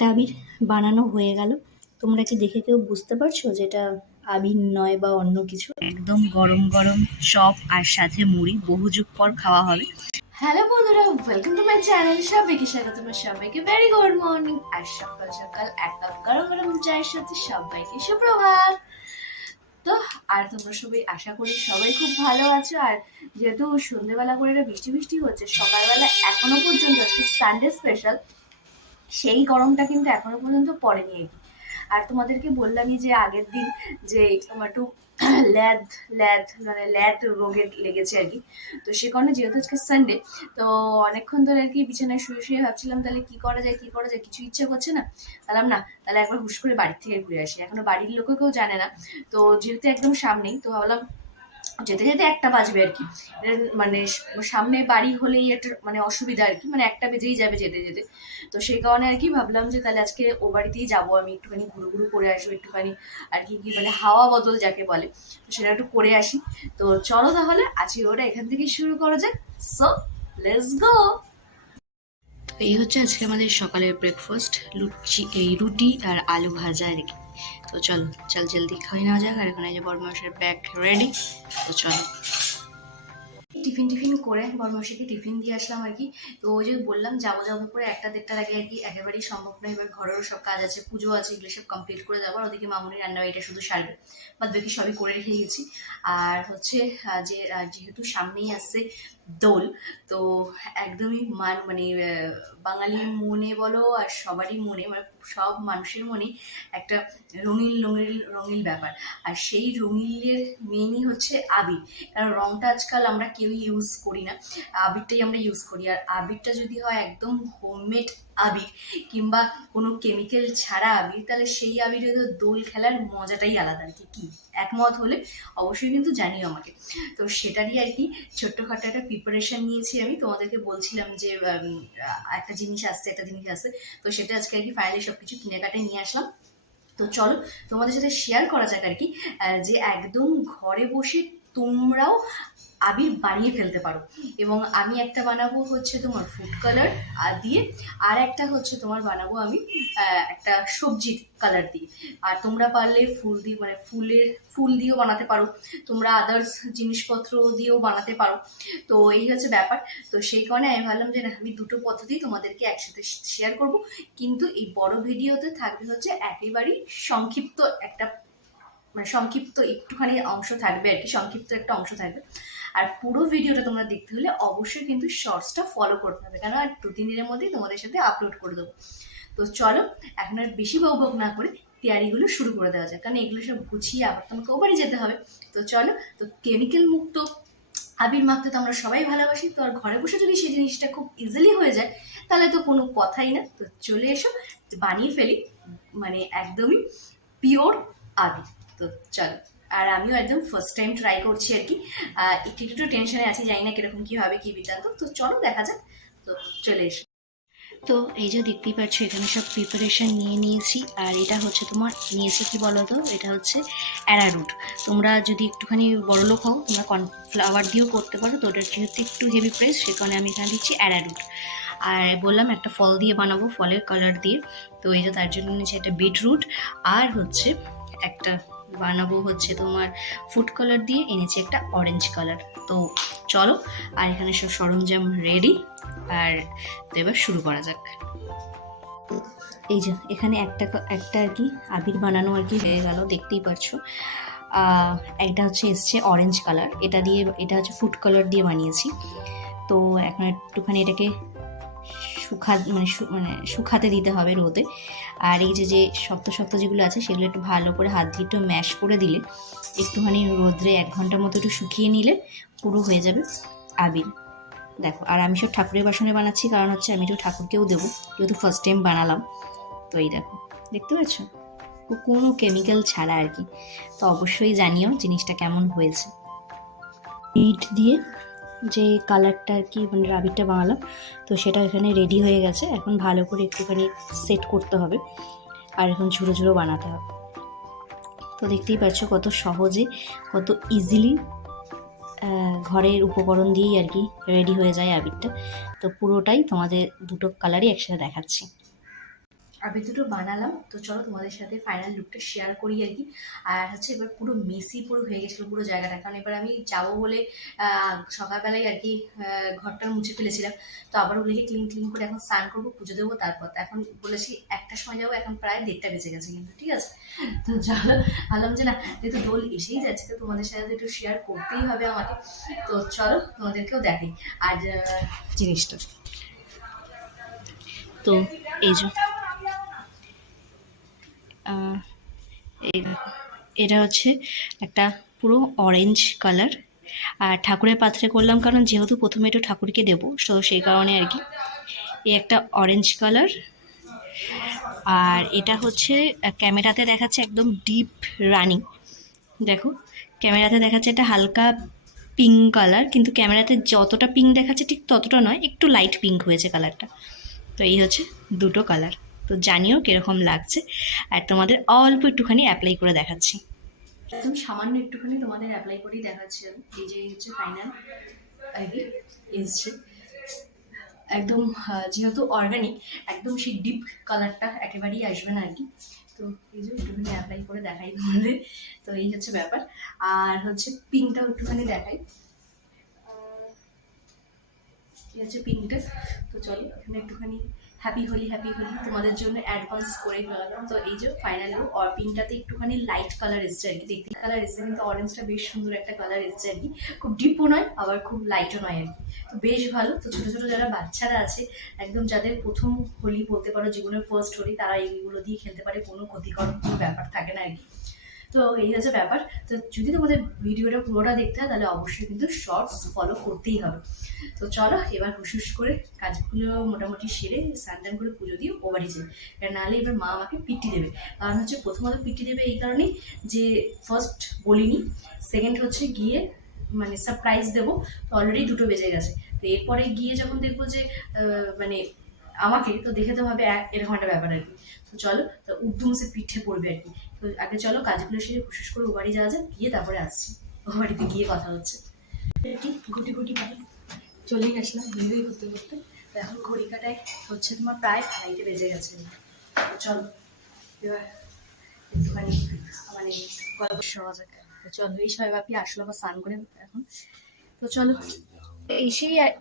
একটা আবির বানানো হয়ে গেল। তোমরা কি দেখে কেউ বুঝতে পারছ যে এটা আবির নয় বা অন্য কিছু? একদম গরম গরম চপ আর সাথে মুড়ি বহু যুগ পর খাওয়া হবে। হ্যালো বন্ধুরা ওয়েলকাম টু মাই চ্যানেল সবাইকে স্বাগত তোমার সবাইকে ভেরি গুড মর্নিং আর সকাল সকাল এক কাপ গরম গরম চায়ের সাথে সবাইকে সুপ্রভাত। তো আর তোমরা সবাই আশা করি সবাই খুব ভালো আছো। আর যেহেতু সন্ধেবেলা করে বৃষ্টি বৃষ্টি হচ্ছে সকালবেলা এখনও পর্যন্ত আজকে সানডে স্পেশাল সেই গরমটা কিন্তু এখনও পর্যন্ত পড়েনি আর কি। আর তোমাদেরকে বললামই যে আগের দিন যে তোমার একটু ল্যাদ ল্যাদ মানে ল্যাদ রোগে লেগেছে আর কি। তো সে কারণে যেহেতু আজকে সানডে তো অনেকক্ষণ ধরে আর কি বিছানায় শুয়ে শুয়ে ভাবছিলাম তাহলে কি করা যায় কি করা যায় কিছু ইচ্ছে করছে না? বললাম না তাহলে একবার হুশ করে বাড়ি থেকে ঘুরে আসি। এখনও বাড়ির লোকও কেউ জানে না। তো যেহেতু একদম সামনেই তো ভাবলাম যেতে যেতে একটা বাজবে আর কি। মানে সামনে বাড়ি হলেই একটা মানে অসুবিধা আর কি মানে একটা বেজেই যাবে যেতে যেতে। তো সেই কারণে আর কি ভাবলাম যে তাহলে আজকে ও বাড়িতেই যাব, আমি একটুখানি ঘুরু ঘুরু করে আসব, একটুখানি আর কি কি মানে হাওয়া বদল যাকে বলে, তো সেটা একটু করে আসি। তো চলো তাহলে আজকে ওটা এখান থেকে শুরু করা যাক। সো লেটস গো এই হচ্ছে আজকে আমাদের সকালের ব্রেকফাস্ট লুচি, এই রুটি আর আলু ভাজা আর কি। তো চলো, চল জলদি খাই নেওয়া যাক, আর এখন এই যে বড়মাসের ব্যাগ রেডি তো চলো। টিফিন টিফিন করে বড়মাসিকে টিফিন দিয়ে আসলাম আর কি। তো ওই যে বললাম, যাব যাব করে একটা দেড়টার আগে আর কি, একেবারেই সম্ভব নয়, এবার ঘরেরও সব কাজ আছে, পুজো আছে, এগুলো সব কমপ্লিট করে যাব, আর ওদিকে মামুনি রান্না এটা শুধু সারবে। বাদ বাকি সবই করে রেখে গেছি। আর হচ্ছে যে যেহেতু সামনেই আসছে দোল। তো একদমই মান মানে বাঙালির মনে বলো আর সবারই মনে মানে সব মানুষের মনে একটা রঙিন রঙিল রঙিল ব্যাপার। আর সেই রঙিলের মেনই হচ্ছে আবির। কারণ রঙটা আজকাল আমরা কেউই ইউজ করি না। আবিরটাই আমরা ইউজ করি। আর আবিরটা যদি হয় একদম হোমমেড আবির। কিংবা কোনো কেমিক্যাল ছাড়া আবির, তাহলে সেই আবিরে তো দোল খেলার মজাটাই আলাদা আর কি। কি? একমত হলে অবশ্যই কিন্তু জানিও আমাকে। তো সেটারই আর কি, ছোট্টখাটো একটা প্রিপারেশন নিয়েছি আমি। তোমাদেরকে বলছিলাম যে একটা জিনিস আসছে, একটা জিনিস আসছে। তো সেটা আজকে আর কি ফাইনালি সব কিছু কিনে কাটে নিয়ে আসলাম। তো চলো তোমাদের সাথে শেয়ার করা যাক আর কি যে একদম ঘরে বসে তোমরাও আবির বানিয়ে ফেলতে পারো। এবং আমি একটা বানাবো হচ্ছে তোমার ফুড কালার দিয়ে, আর একটা হচ্ছে তোমার বানাবো আমি একটা সবজির কালার দিয়ে। আর তোমরা পারলে ফুল দিয়ে মানে ফুলের, ফুল দিয়েও বানাতে পারো। তোমরা আদার্স জিনিসপত্র দিয়েও বানাতে পারো। তো এই হচ্ছে ব্যাপার। তো সেই কারণে আমি ভাবলাম যে না, আমি দুটো পদ্ধতি তোমাদেরকে একসাথে শেয়ার করব। কিন্তু এই বড় ভিডিওতে থাকবে হচ্ছে একেবারেই সংক্ষিপ্ত একটা মানে সংক্ষিপ্ত একটুখানি অংশ থাকবে আর কি, সংক্ষিপ্ত একটা অংশ থাকবে। আর পুরো ভিডিওটা তোমরা দেখতে হলে অবশ্যই কিন্তু শর্টসটা ফলো করতে হবে কেন আর দু তিন দিনের মধ্যেই তোমাদের সাথে আপলোড করে দেবো। তো চলো, এখন আর বেশি বকবক না করে তৈয়ারিগুলো শুরু করে দেওয়া যায় কারণ এগুলো সব গুছিয়ে আবার তোমাকে ওবারে যেতে হবে। তো চলো, তো কেমিক্যাল মুক্ত আবির মাখতে তো আমরা সবাই ভালোবাসি, তো আর ঘরে বসে যদি সেই জিনিসটা খুব ইজিলি হয়ে যায়, তাহলে তো কোনো কথাই না। তো চলে এসো, বানিয়ে ফেলি মানে একদমই পিওর আবির। তো চলো। আর আমিও একদম ফার্স্ট টাইম ট্রাই করছি আর কি। একটু একটু টেনশনে আছি, জানি না কীরকম কি হবে, কি বৃত্তান্ত তো চলো, দেখা যাক। তো চলে এসো। তো এই যে দেখতেই পাচ্ছ, এখানে সব প্রিপারেশন নিয়ে নিয়েছি। আর এটা হচ্ছে তোমার, নিয়েছি কি বলো তো? এটা হচ্ছে অ্যারারুট তোমরা যদি একটুখানি বড় লোক হও, তোমরা কর্নফ্লাওয়ার দিয়েও করতে পারো। তো ওটার যেহেতু একটু হেভি প্রাইস সে কারণে আমি এখানে দিচ্ছি অ্যারারুট আর বললাম একটা ফল দিয়ে বানাবো, ফলের কালার দিয়ে। তো এই যে তার জন্য নিয়েছি একটা বিটরুট আর হচ্ছে একটা বানাবো হচ্ছে তোমার ফুড কালার দিয়ে, এনেছি একটা অরেঞ্জ কালার তো চলো, আর এখানে সব সরঞ্জাম রেডি আর তো এবার শুরু করা যাক। এই যে, এখানে একটা একটা আর কি আবির বানানো আর কি হয়ে গেল, দেখতেই পারছ। একটা হচ্ছে এসছে অরেঞ্জ কালার এটা দিয়ে, এটা হচ্ছে ফুড কালার দিয়ে বানিয়েছি। তো এখন একটুখানি এটাকে শুকা মানে মানে শুকাতে দিতে হবে রোদে। আর এই যে যে শক্ত শক্ত যেগুলো আছে, সেগুলো একটু ভালো করে হাত দিয়ে একটু ম্যাশ করে দিলে একটুখানি রোদ্রে এক ঘণ্টার মতো একটু শুকিয়ে নিলে পুরো হয়ে যাবে আবির। দেখো, আর আমি সব ঠাকুরের বাসনে বানাচ্ছি, কারণ হচ্ছে আমি একটু ঠাকুরকেও দেবো, যেহেতু ফার্স্ট টাইম বানালাম। তো এই দেখো, দেখতে পাচ্ছ? কোনো কেমিক্যাল ছাড়া আর কি। তো অবশ্যই জানিও জিনিসটা কেমন হয়েছে। ইট দিয়ে যে কালারটা আর কি মানে রাবিরটা বানালাম, তো সেটা এখানে রেডি হয়ে গেছে। এখন ভালো করে একটুখানি সেট করতে হবে আর এখন ঝুড়ো ঝুড়ো বানাতে হবে। তো দেখতেই পাচ্ছ কত সহজে, কত ইজিলি ঘরের উপকরণ দিয়েই আর কি রেডি হয়ে যায় আবিরটা তো পুরোটাই তোমাদের দুটো কালারই একসাথে দেখাচ্ছি। আবির দুটো বানালাম। তো চলো তোমাদের সাথে ফাইনাল লুকটা শেয়ার করি আর কি। আর হচ্ছে এবার পুরো মেসি পুরো হয়ে গেছিল পুরো জায়গাটা। কারণ এবার আমি যাব বলে সকালবেলায় আর কি ঘরটা মুছে ফেলেছিলাম। তো আবার ওগুলোকে ক্লিন ক্লিন করে এখন স্নান করব, পুজো দেবো তারপর। এখন বলেছি একটা সময় যাব, এখন প্রায় দেড়টা বেজে গেছে কিন্তু, ঠিক আছে? তো চলো, ভাবলাম যে না, যেহেতু দোল এসেই যাচ্ছে, তো তোমাদের সাথে একটু শেয়ার করতেই হবে আমাকে। তো চলো, তোমাদেরকেও দেখাই। আর জিনিসটা। তো এই যে এটা হচ্ছে একটা পুরো অরেঞ্জ কালার আর ঠাকুরের পাত্রে করলাম কারণ যেহেতু প্রথমে একটু ঠাকুরকে দেবো, তো সেই কারণে আর কি। এই একটা অরেঞ্জ কালার আর এটা হচ্ছে ক্যামেরাতে দেখাচ্ছে একদম ডিপ রানিং দেখো, ক্যামেরাতে দেখাচ্ছে এটা হালকা পিঙ্ক কালার কিন্তু ক্যামেরাতে যতটা পিঙ্ক দেখাচ্ছে ঠিক ততটা নয়, একটু লাইট পিঙ্ক হয়েছে কালারটা তো এই হচ্ছে দুটো কালার তো জানিও কীরকম লাগছে। আর তোমাদের অল্প একটুখানি অ্যাপ্লাই করে দেখাচ্ছি। একদম সামান্য একটুখানি তোমাদের অ্যাপ্লাই করেই দেখাচ্ছি আমি। এই যে হচ্ছে ফাইনাল আর কি, এসছে। একদম যেহেতু অর্গানিক একদম সেই ডিপ কালারটা একেবারেই আসবে না আর কি। তো এই যে একটুখানি অ্যাপ্লাই করে দেখাই তোমাদের। তো এই হচ্ছে ব্যাপার। আর হচ্ছে পিঙ্কটাও একটুখানি দেখাই। এই হচ্ছে পিঙ্কটা তো চলো, এখানে একটুখানি হ্যাপি হোলি হ্যাপি হোলি। তোমাদের জন্য অ্যাডভান্স করে ফেলাম তো এই যে ফাইনাল আর পিঙ্কটাতে একটুখানি লাইট কালার এসছে আর কি। দেখতে কালার এসছে, কিন্তু অরেঞ্জটা বেশ সুন্দর একটা কালার এসছে আর কি। খুব ডিপও নয়, আবার খুব লাইটও নয় আর কি। তো বেশ ভালো। তো ছোটো ছোটো যারা বাচ্চারা আছে, একদম যাদের প্রথম হোলি বলতে পারো, জীবনের ফার্স্ট হোলি, তারা এইগুলো দিয়ে খেলতে পারে, কোনো ক্ষতিকর কোনো ব্যাপার থাকে না আর কি। তো এই হচ্ছে ব্যাপার। তো যদি তোমাদের ভিডিওটা পুরোটা দেখতে হয়, তাহলে অবশ্যই কিন্তু শর্টস ফলো করতেই হবে। তো চলো, এবার হুসুস করে কাজগুলো মোটামুটি সেরে স্নান করে পুজো দিয়ে ও বাড়ি যাবে কারণ নাহলে এবার মা আমাকে পিটি দেবে। কারণ হচ্ছে প্রথমত পিটি দেবে এই কারণেই যে ফার্স্ট বলিনি সেকেন্ড হচ্ছে গিয়ে মানে সারপ্রাইজ দেবো। তো অলরেডি দুটো বেজে গেছে। তো এরপরে গিয়ে যখন দেখব যে মানে আমাকে, তো দেখে তো হবে এরকম একটা ব্যাপার আর কি। তো চলো, তো উদ্যম সে পিঠে পড়বে আর কি। তো আগে চলো, কাজগুলো সেরে হুসুস করে ও বাড়ি যাওয়া যাক, গিয়ে তারপরে আসছি। ও বাড়িতে গিয়ে কথা হচ্ছে। গুটি গুটি পাই চলেই আসলাম ভিডিওই করতে করতে। তো এখন ঘড়ি কাটায় হচ্ছে তোমার প্রায় আড়াইটে বেজে গেছে। চলো, এবার একটুখানি মানে গল্প শোয়া যাক। চলো, এই সবাই বাপি আসলো, আবার স্নান করে এখন। তো চলো, এসেই আর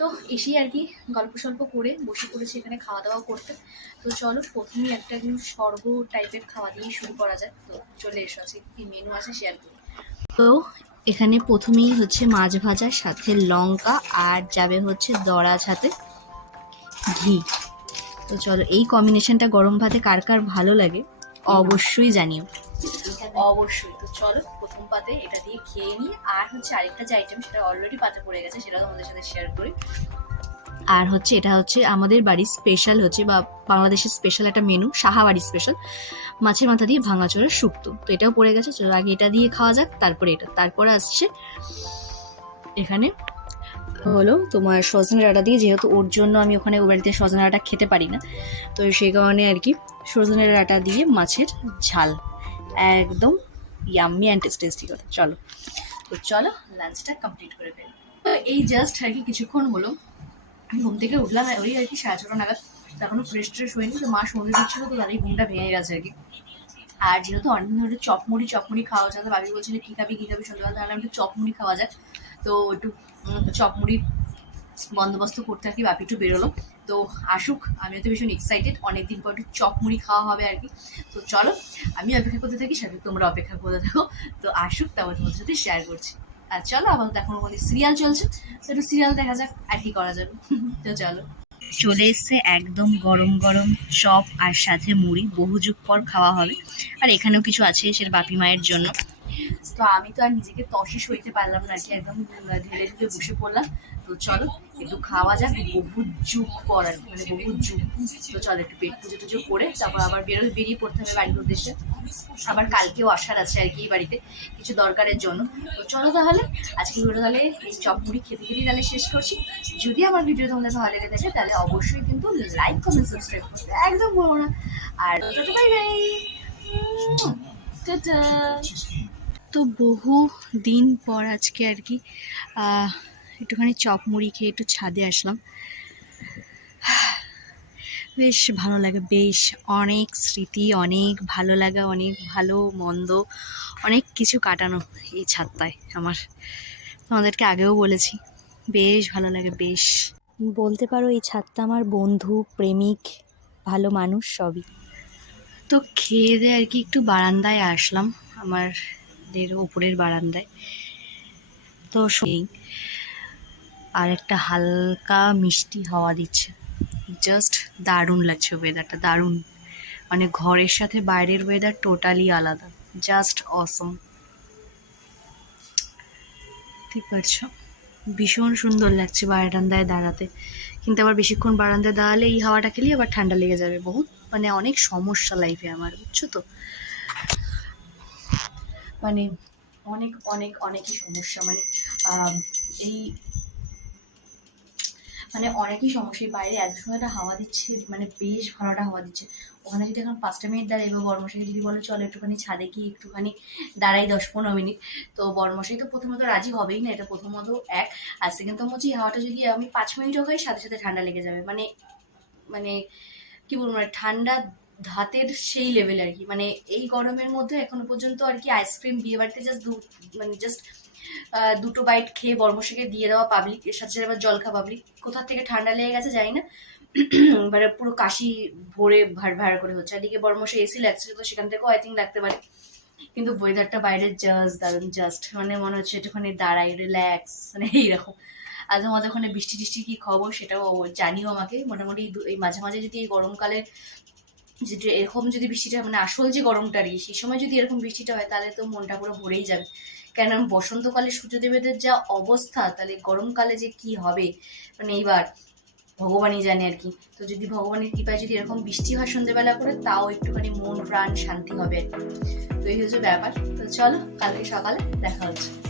তো এসেই আর কি গল্প সল্প করে বসে পড়েছি এখানে খাওয়া দাওয়া করতে। তো চলো প্রথমেই একটা একদম স্বর্গ টাইপের খাওয়া দিয়ে শুরু করা যায় তো চলে এসো আছে কি মেনু আছে শেয়ার করি। তো এখানে প্রথমেই হচ্ছে মাছ ভাজার সাথে লঙ্কা আর যাবে হচ্ছে দরাজ হাতে ঘি। তো চলো এই কম্বিনেশনটা গরম ভাতে কার কার ভালো লাগে অবশ্যই জানিও। অবশ্যই তো চলো প্রথম পাতে এটা দিয়ে খেয়ে নিই আর হচ্ছে আরেকটা যে আইটেম সেটা অলরেডি পাতে পড়ে গেছে সেটা তোমাদের সাথে শেয়ার করি। আর হচ্ছে এটা হচ্ছে আমাদের বাড়ির স্পেশাল হচ্ছে বা বাংলাদেশের স্পেশাল একটা মেনু সাহাবাড়ি স্পেশাল মাছের মাথা দিয়ে ভাঙাচোরার শুক্তো তো এটাও পড়ে গেছে। চলো আগে এটা দিয়ে খাওয়া যাক, তারপরে এটা। তারপরে আসছে এখানে হলো তোমার সজনে ডাঁটা দিয়ে, যেহেতু ওর জন্য আমি ওখানে ও বাড়িতে সজনে ডাঁটা খেতে পারি না, তো সেই কারণে আর কি সজনে ডাঁটা দিয়ে মাছের ঝাল, একদম ইয়াম্মি অ্যান্ড টেস্টি কথা চলো। তো চলো লাঞ্চটা কমপ্লিট করে ফেলি। এই জাস্ট আর কি কিছুক্ষণ হলো। ঘুম থেকে উঠলাম, ওই আর কি সাড়ে ছটা নাগাদ। তো এখনও ফ্রেশ ট্রেশ হয়নি, তো মা সন্ধে দিচ্ছিল, তো তাদের ঘুমটা ভেঙে গেছে আর কি। আর যেহেতু অনেকদিন ধরে চপমুড়ি চপমুড়ি খাওয়া যায় তো বাবি বলছিল কী খাবি কী খাবি? সন্ধ্যাবেলা তাহলে একটু চপমুড়ি খাওয়া যায় তো একটু চপমুড়ি বন্দোবস্ত করতে আর কি বাপি একটু বেরোলো। তো আসুক, আমিও তো ভীষণ এক্সাইটেড অনেকদিন পর একটু চপমুড়ি খাওয়া হবে আর কি। তো চলো আমি অপেক্ষা করতে থাকি, সাথে তোমরা অপেক্ষা করতে থাকো। তো আসুক, তারপর তোমাদের সাথে শেয়ার করছি। আর চলো, আপাতত এখন ওখানে সিরিয়াল চলছে। তো একটু সিরিয়াল দেখা যাক আর কি করা যাবে। তো চলো। চলে এসছে একদম গরম গরম চপ আর সাথে মুড়ি। বহু যুগ পর খাওয়া হবে। আর এখানেও কিছু আছে সেটা বাপি মায়ের জন্য। তো আমি তো আর নিজেকে তসি সইতে পারলাম না আর কি। একদম ঢেলে ঢুলে বসে পড়লাম। তো চলো একটু খাওয়া যাক বহু যুগ পর আর কি, মানে বহু যুগ। তো চলো একটু পেট পুজো টুজো করে তারপর আবার বেরো বেরিয়ে পড়তে হবে বাড়ির উদ্দেশ্যে। আবার কালকেও আসার আছে আর কি বাড়িতে কিছু দরকারের জন্য। তো চলো তাহলে আজকে ভিডিও তাহলে এই চপ মুড়ি খেতে খেতেই তাহলে শেষ করছি। যদি আমার ভিডিও তোমাদের ভালো লেগে থাকে তাহলে অবশ্যই কিন্তু লাইক কমেন্ট সাবস্ক্রাইব করতে একদম বলব না। আর বাই বাই তো বহু দিন পর আজকে আর কি একটুখানি চপ মুড়ি খেয়ে একটু ছাদে আসলাম। বেশ ভালো লাগে বেশ অনেক স্মৃতি অনেক ভালো লাগা অনেক ভালো মন্দ অনেক কিছু কাটানো এই ছাদটায় আমার। তোমাদেরকে আগেও বলেছি বেশ ভালো লাগে বেশ। বলতে পারো এই ছাদটা আমার বন্ধু প্রেমিক ভালো মানুষ সবই। তো খেয়ে দিয়ে আর কি একটু বারান্দায় আসলাম আমাদের উপরের বারান্দায়। তো সেই আর একটা হালকা মিষ্টি হাওয়া দিচ্ছে। জাস্ট দারুণ লাগছে ওয়েদারটা দারুণ। মানে ঘরের সাথে বাইরের ওয়েদার টোটালি আলাদা। জাস্ট অসম ঠিক পারছ ভীষণ সুন্দর লাগছে বারান্দায় দাঁড়াতে। কিন্তু আবার বেশিক্ষণ বারান্দায় দাঁড়ালে এই হাওয়াটা খেলে আবার ঠান্ডা লেগে যাবে বহুত। মানে অনেক সমস্যা লাইফে আমার, বুঝছ তো? মানে অনেক অনেক, অনেকই সমস্যা। মানে এই মানে অনেকই সমস্যা। বাইরে এত সময় একটা হাওয়া দিচ্ছে মানে বেশ ভালো একটা হাওয়া দিচ্ছে। ওখানে যদি এখন পাঁচটা মিনিট দাঁড়াই বা বর্মশাইকে যদি বলে, চলো একটুখানি ছাদে গিয়ে একটুখানি দাঁড়াই দশ পনেরো মিনিট। তো বর্মশাই তো প্রথমত রাজি হবেই না, এটা প্রথমত এক। আর সেকেন্ড তো হচ্ছে এই হাওয়াটা যদি আমি পাঁচ মিনিটও খাই, সাথে সাথে ঠান্ডা লেগে যাবে। মানে মানে কি বলব মানে ঠান্ডা ধাতের সেই লেভেল আর কি। মানে এই গরমের মধ্যে এখনও পর্যন্ত আর কি আইসক্রিম বিয়ে বাড়িতে জাস্ট দু মানে জাস্ট দুটো বাইট খেয়ে বর্মশাকে দিয়ে দেওয়া পাবলিক এর সাথে সাথে আবার জল খাওয়া পাবলিক কোথা থেকে ঠান্ডা লেগে গেছে জানি না। এবারে পুরো কাশি ভরে ভার ভার করে হচ্ছে। এদিকে বর্মশে এসি লাগছে তো সেখান থেকেও আই থিঙ্ক লাগতে পারে। কিন্তু ওয়েদারটা বাইরে জাস্ট দারুণ জাস্ট মানে মনে হচ্ছে একটুখানি দাঁড়াই রিল্যাক্স মানে এইরকম। আর তোমাদের ওখানে বৃষ্টি টিষ্টি কী খবর সেটাও জানিও আমাকে। মোটামুটি এই মাঝে মাঝে যদি এই গরমকালে যদি এরকম যদি বৃষ্টিটা মানে আসল যে গরমটা আর সেই সময় যদি এরকম বৃষ্টিটা হয়, তাহলে তো মনটা পুরো ভরেই যাবে। কেন বসন্তকালে সূর্যদেবেদের যা অবস্থা, তাহলে গরমকালে যে কি হবে? মানে এইবার ভগবানই জানে আর কি। তো যদি ভগবানের কৃপায় যদি এরকম বৃষ্টি হয় সন্ধ্যেবেলা করে, তাও একটুখানি মন, প্রাণ শান্তি হবে আর কি। তো এই হচ্ছে ব্যাপার। তো চলো, কালকে সকালে দেখা হচ্ছে।